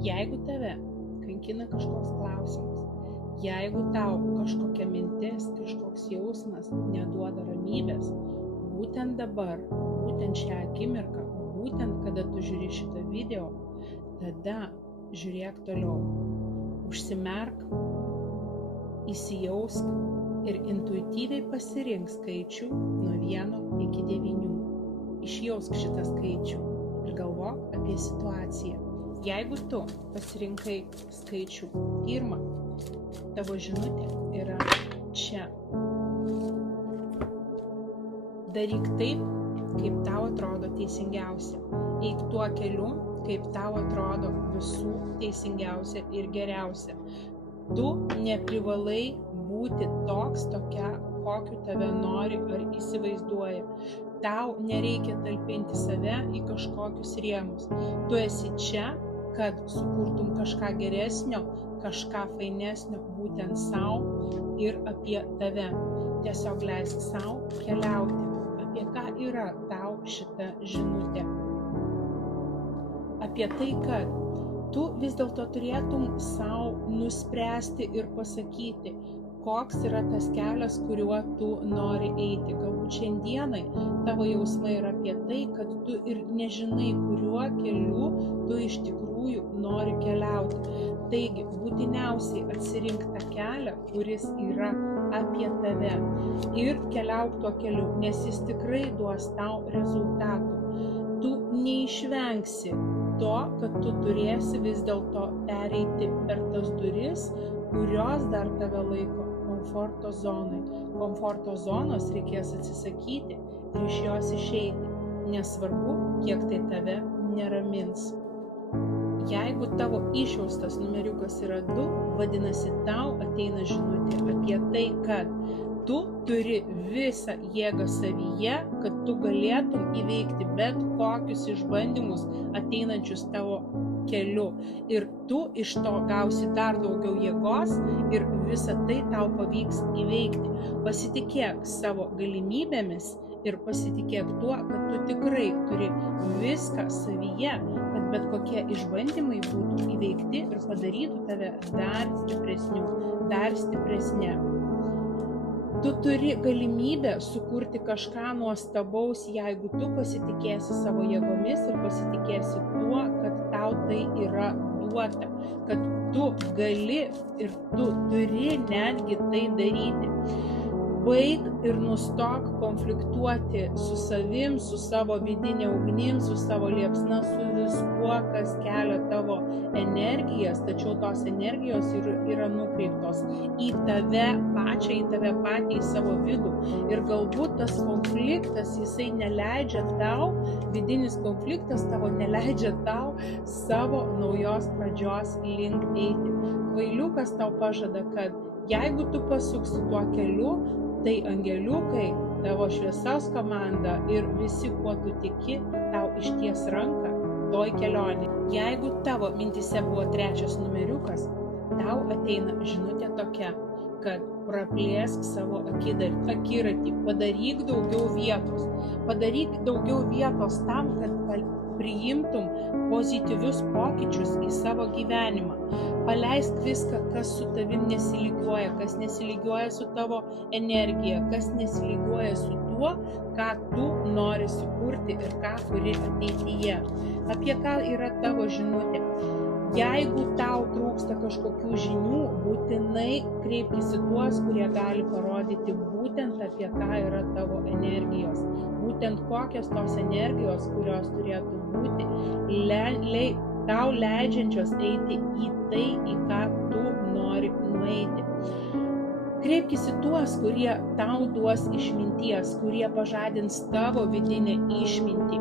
Jeigu tave kankina kažkoks klausimas, jeigu tau kažkokia mintis, kažkoks jausmas neduoda ramybės, būtent dabar, būtent šią akimirką, būtent kada tu žiūri šitą video, tada žiūrėk toliau. Užsimerk, įsijausk ir intuityviai pasirink skaičių nuo 1 iki 9. Išjausk šitą skaičių ir galvok apie situaciją. Jeigu tu pasirinkai skaičių 1, tavo žinutė yra čia. Daryk taip, kaip tau atrodo teisingiausia. Eik tuo keliu, kaip tau atrodo visų teisingiausia ir geriausia. Tu neprivalai būti tokia, kokiu tave nori ar įsivaizduoja. Tau nereikia talpinti save į kažkokius rėmus. Tu esi čia, kad sukurtum kažką geresnio, kažką fainesnio būtent savo ir apie tave. Tiesiog leisk savo keliauti. Apie ką yra tau šita žinutė? Apie tai, kad tu vis dėlto turėtum savo nuspręsti ir pasakyti, koks yra tas kelias, kuriuo tu nori eiti. Galbūt šiandienai tavo jausmai yra apie tai, kad tu ir nežinai, kuriuo keliu tu iš tikrųjų nori keliauti. Taigi, būtiniausiai atsirink tą kelią, kuris yra apie tave. Ir keliauk tuo keliu, nes jis tikrai duos tau rezultatų. Tu neišvengsi to, kad tu turėsi vis dėlto pereiti per tas duris, kurios dar tave laiko komforto zonai. Komforto zonos reikės atsisakyti ir iš jos išeiti, nesvarbu, kiek tai tave neramins. Jeigu tavo išjaustas numeriukas yra 2, vadinasi tau ateina žinutė apie tai, kad tu turi visą jėgą savyje, kad tu galėtum įveikti bet kokius išbandymus ateinančius tavo keliu. Ir tu iš to gausi dar daugiau jėgos ir visą tai tau pavyks įveikti. Pasitikėk savo galimybėmis ir pasitikėk tuo, kad tu tikrai turi viską savyje, kad bet kokie išbandymai būtų įveikti ir padarytų tave dar stipresniu, dar stipresnė. Tu turi galimybę sukurti kažką nuostabaus, jeigu tu pasitikėsi savo jėgomis ir pasitikėsi tuo, kad tau tai yra duota, kad tu gali ir tu turi netgi tai daryti. Baik ir nustok konfliktuoti su savim, su savo vidinė ugnim, su savo liepsna, su viskuo, kas kelia tavo energijas, tačiau tos energijos yra nukreiptos į tave pačią, į tave patį, į savo vidų. Ir galbūt tas konfliktas, jisai neleidžia tau, vidinis konfliktas tavo neleidžia tau savo naujos pradžios link eiti. Kvailiukas tau pažada, kad jeigu tu pasuksi tuo keliu, tai angeliukai, tavo šviesos komanda ir visi, kuo tu tiki, tau išties ranką toj kelionė. Jeigu tavo mintise buvo 3 numeriukas, tau ateina žinutė tokia, kad praplėsk savo akiratį, padaryk daugiau vietos. Padaryk daugiau vietos tam, kad priimtum pozityvius pokyčius į savo gyvenimą. Paleisk viską, kas su tavim nesilygiuoja, kas nesilygiuoja su tavo energija, kas nesilygiuoja su tuo, ką tu nori sukurti ir ką kuri ateityje. Apie ką yra tavo žinutė? Jeigu tau trūksta kažkokių žinių, būtinai kreipkis į tuos, kurie gali parodyti būtent apie ką yra tavo energijos. Būtent kokios tos energijos, kurios turėtų būti tau leidžiančios eiti į tai, į ką tu nori nueiti. Kreipkis į tuos, kurie tau duos išminties, kurie pažadins tavo vidinę išmintį.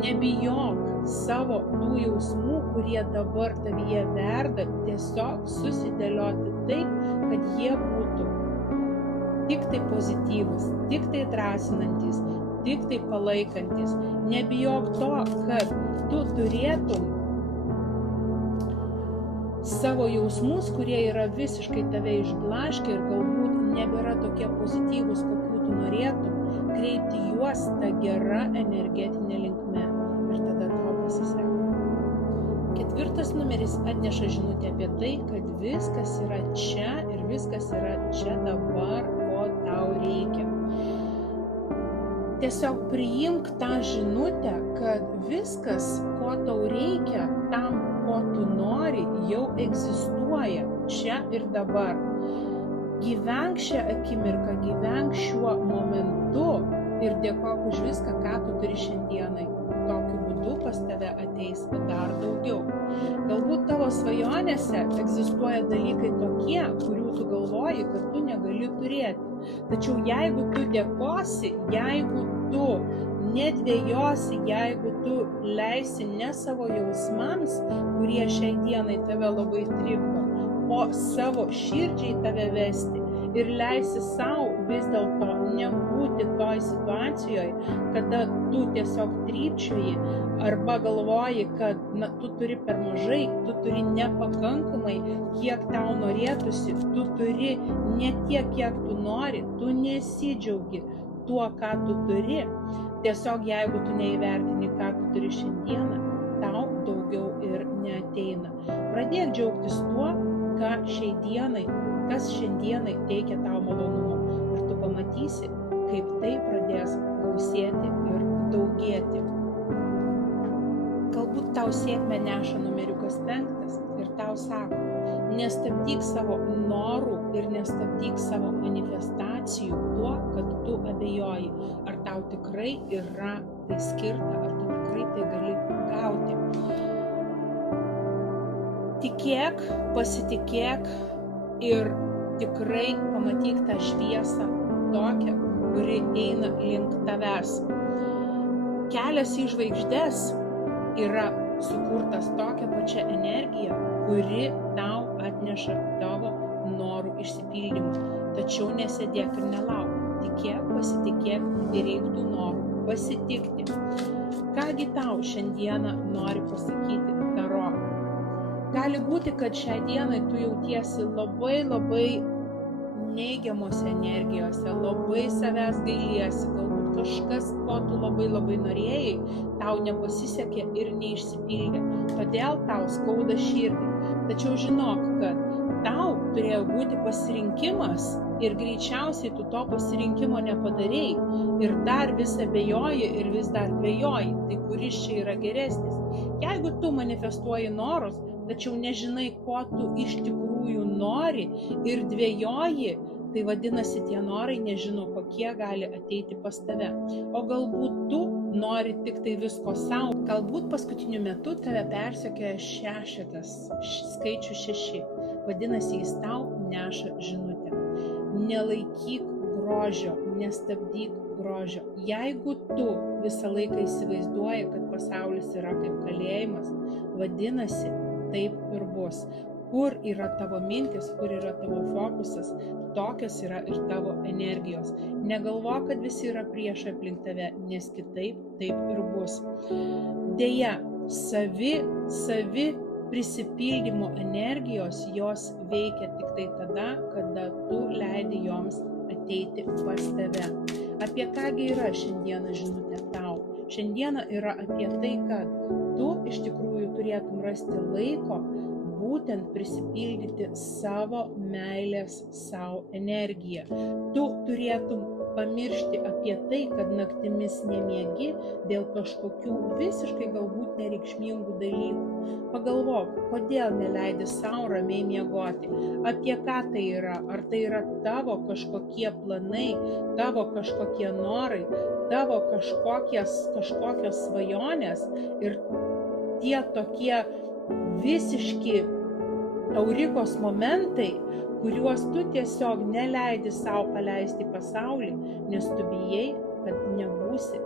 Nebijok savo tų jausmų, kurie dabar tavyje verda, tiesiog susidėlioti taip, kad jie būtų tik tai pozityvus, tik tai drąsinantis, tik tai palaikantis. Nebijok to, kad tu turėtum savo jausmus, kurie yra visiškai tave išblaškę ir galbūt nebėra tokie pozityvūs, kokių tu norėtum, kreipti juos tą gerą energetinę linkme ir tada tau pasiseka. 4 numeris atneša žinutę apie tai, kad viskas yra čia ir viskas yra čia dabar, ko tau reikia. Tiesiog priimk tą žinutę, kad viskas, ko tau reikia, tam, ko tu nori, jau egzistuoja čia ir dabar. Gyvenk šią akimirką, gyvenk šiuo momentu ir dėkok už viską, ką tu turi šiandienai. Tokiu būdu pas tave ateis dar daugiau. Galbūt tavo svajonėse egzistuoja dalykai tokie, kurių tu galvoji, kad tu negali turėti. Tačiau jeigu tu dėkosi, jeigu tu nedvėjosi, jeigu tu leisi ne savo jausmams, kurie šiai dienai tave labai trikdo, o savo širdžiai tave vesti ir leisi savo vis dėlto nebūti toj situacijoje, kada tu tiesiog trypčioji arba galvoji, kad tu turi per mažai, tu turi nepakankamai, kiek tau norėtųsi, tu turi ne tiek, kiek tu nori, tu nesidžiaugi tuo, ką tu turi. Tiesiog jeigu tu neįvertini, ką tu turi šiandieną, tau daugiau ir neateina. Pradėk džiaugtis tuo, kas šiandienai teikia tau malonumą. Ir tu pamatysi, kaip tai pradės gausėti ir daugėti. Galbūt tau sėkmę neša numeriukas 5 ir tau sako, nestabdyk savo norų ir nestabdyk savo manifestacijų tuo, kad tu abejoji, ar tau tikrai yra tai skirta, ar tu tikrai tai gali gauti. Tikėk, pasitikėk ir tikrai pamatyk tą šviesą tokią, kuri eina link tavęs. Kelias į žvaigždes yra sukurtas tokia pačia energija, kuri tau atneša tavo norų išsipildymą. Tačiau nesėdėk ir nelauk. Tikėk, pasitikėk ir reiktų norų pasitikti. Kągi tau šiandieną nori pasakyti Taro? Gali būti, kad šią dieną tu jautiesi labai neigiamose energijose, labai savęs gailiesi, galbūt kažkas, ko tu labai norėjai, tau nepasisekė ir neišsipildė, todėl tau skauda širdį. Tačiau žinok, kad tau turėjo būti pasirinkimas ir greičiausiai tu to pasirinkimo nepadarei ir dar vis abejoji ir vis dar dvejoji, tai kuris čia yra geresnis. Jeigu tu manifestuoji norus, tačiau nežinai, ko tu iš tikrųjų nori ir dvejoji, tai vadinasi, tie norai nežino, kokie gali ateiti pas tave. O galbūt tu nori tik tai visko savo. Galbūt paskutiniu metu tave persekioja 6, skaičių 6. Vadinasi, jis tau neša žinutę. Nelaikyk grožio, nestabdyk grožio. Jeigu tu visą laiką įsivaizduoji, kad pasaulis yra kaip kalėjimas, vadinasi, taip ir bus. Kur yra tavo mintis, kur yra tavo fokusas, tokios yra ir tavo energijos. Negalvok, kad visi yra priešai aplink tave, nes kitaip taip ir bus. Deja, savi prisipildymo energijos, jos veikia tik tai tada, kada tu leidi joms ateiti pas tave. Apie kągi yra šiandieną žinutė tau? Šiandieną yra apie tai, kad tu iš tikrųjų turėtum rasti laiko būtent prisipildyti savo meilės savo energiją. Tu turėtum pamiršti apie tai, kad naktimis nemiegi dėl kažkokių visiškai galbūt nereikšmingų dalykų. Pagalvok, kodėl neleidi savo ramiai miegoti, apie ką tai yra, ar tai yra tavo kažkokie planai, tavo kažkokie norai, tavo kažkokios svajonės ir tie tokie visiški eurikos momentai, kuriuos tu tiesiog neleidi savo paleisti į pasaulį, nes tu bijai, kad nebūsi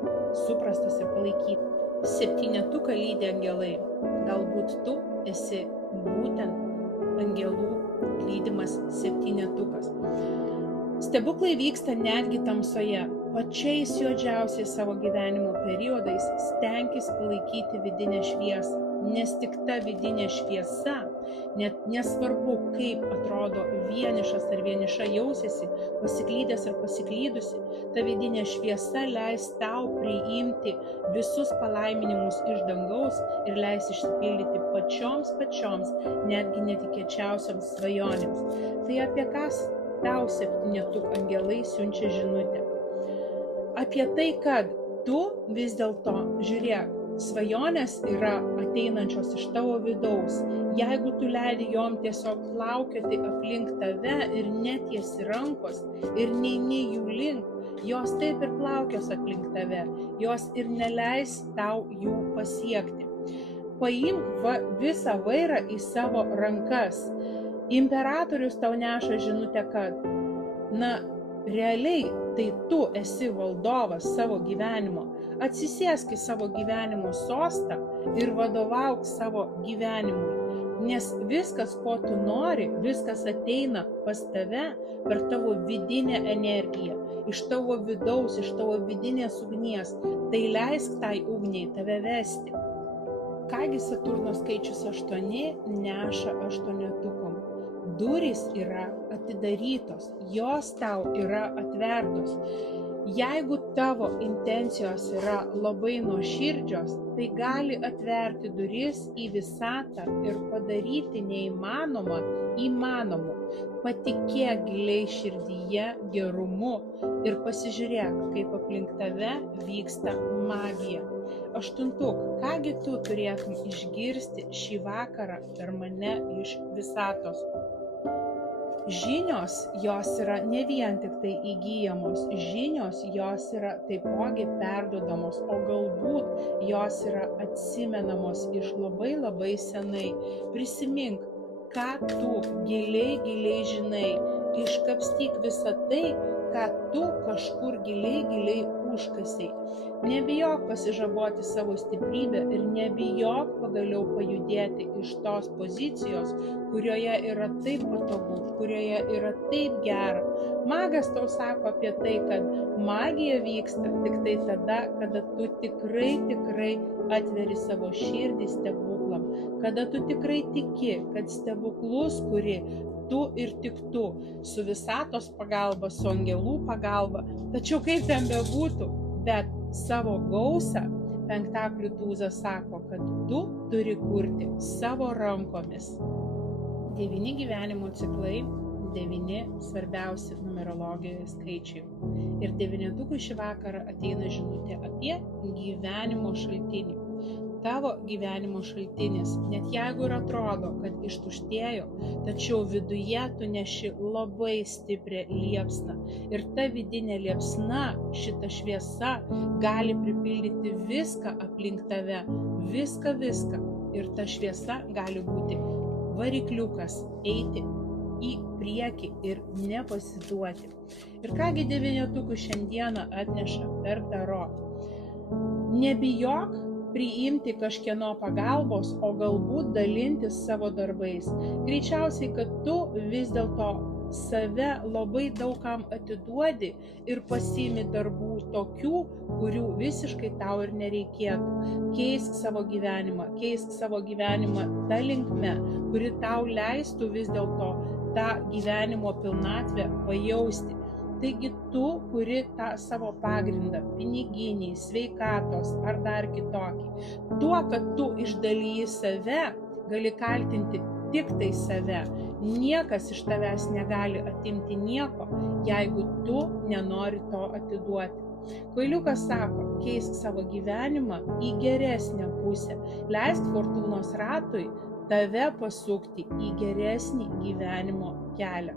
suprastas ir palaikytas. 7 lydi angelai. Galbūt tu esi būtent angelų lydimas 7. Stebuklai vyksta netgi tamsoje. Pačiais juodžiausiais savo gyvenimo periodais stenkis palaikyti vidinę šviesą. nes tik ta vidinė šviesa, net nesvarbu, kaip atrodo vienišas ar vieniša jausiasi, pasiklydęs ar pasiklydusi, ta vidinė šviesa leis tau priimti visus palaiminimus iš dangaus ir leis išsipildyti pačioms, netgi netikėčiausiams svajonėms. Tai apie kas tau septynetuk angelai siunčia žinutę? Apie tai, kad tu vis dėlto žiūrėk, svajonės yra ateinančios iš tavo vidaus. Jeigu tu leidi jom tiesiog plaukioti aplink tave ir netiesi rankos ir neini jų link, jos taip ir plaukios aplink tave, jos ir neleis tau jų pasiekti. Paimk visą vairą į savo rankas. Imperatorius tau neša žinutę, kad, realiai tai tu esi valdovas savo gyvenimo. Atsisėsk į savo gyvenimo sostą ir vadovauk savo gyvenimui. Nes viskas, ko tu nori, viskas ateina pas tave per tavo vidinę energiją, iš tavo vidaus, iš tavo vidinės ugnies. Tai leisk tai ugniai tave vesti. Kągi Saturno skaičius 8 neša aštuonetukam? Durys yra atidarytos, jos tau yra atvertos. Jeigu tavo intencijos yra labai nuoširdžios, tai gali atverti duris į visatą ir padaryti neįmanomą įmanomu. Patikėk giliai širdyje gerumu ir pasižiūrėk, kaip aplink tave vyksta magija. Aštuntuk, kągi tu turėtum išgirsti šį vakarą per mane iš visatos? Žinios, jos yra ne vien tik tai įgyjamos, žinios, jos yra taipogi perduodamos, o galbūt jos yra atsimenamos iš labai senai. Prisimink, ką tu giliai žinai, iškapstyk visą tai, ką tu kažkur giliai užkasiai. Nebijok pasižaboti savo stiprybę ir nebijok pagaliau pajudėti iš tos pozicijos, kurioje yra taip patogu, kurioje yra taip gera. Magas tau sako apie tai, kad magija vyksta tik tai tada, kada tu tikrai atveri savo širdį stebuklam, kada tu tikrai tiki, kad stebuklus, kuri tu ir tik tu, su visatos pagalba, su angelų pagalba, tačiau kaip ten bebūtų, bet savo gausą penktaklių tūzas sako, kad tu turi kurti savo rankomis. 9 gyvenimo ciklai, 9 svarbiausi numerologijoje skaičiai. Ir 9 šį vakarą ateina žinutė apie gyvenimo šaltinį. Tavo gyvenimo šaltinis, net jeigu ir atrodo, kad ištuštėjo, tačiau viduje tu neši labai stiprią liepsną. Ir ta vidinė liepsna, šita šviesa, gali pripildyti viską aplink tave, viską. Ir ta šviesa gali būti varikliukas eiti į priekį ir nepasiduoti. Ir kągi 9 šiandieną atneša per tarot? Nebijok priimti kažkieno pagalbos, o galbūt dalintis savo darbais. Greičiausiai, kad tu vis dėlto save labai daugam atiduodi ir pasiimi darbų tokių, kurių visiškai tau ir nereikėtų. Keisk savo gyvenimą ta linkme, kuri tau leistų vis dėlto tą gyvenimo pilnatvę pajausti. Taigi tu kuri tą savo pagrindą, piniginiai, sveikatos ar dar kitokį. Tuo, kad tu išdalyji save, gali kaltinti tik tai save. Niekas iš tavęs negali atimti nieko, jeigu tu nenori to atiduoti. Kvailiukas sako, keisk savo gyvenimą į geresnę pusę. Leisk fortūnos ratui tave pasukti į geresnį gyvenimo kelią.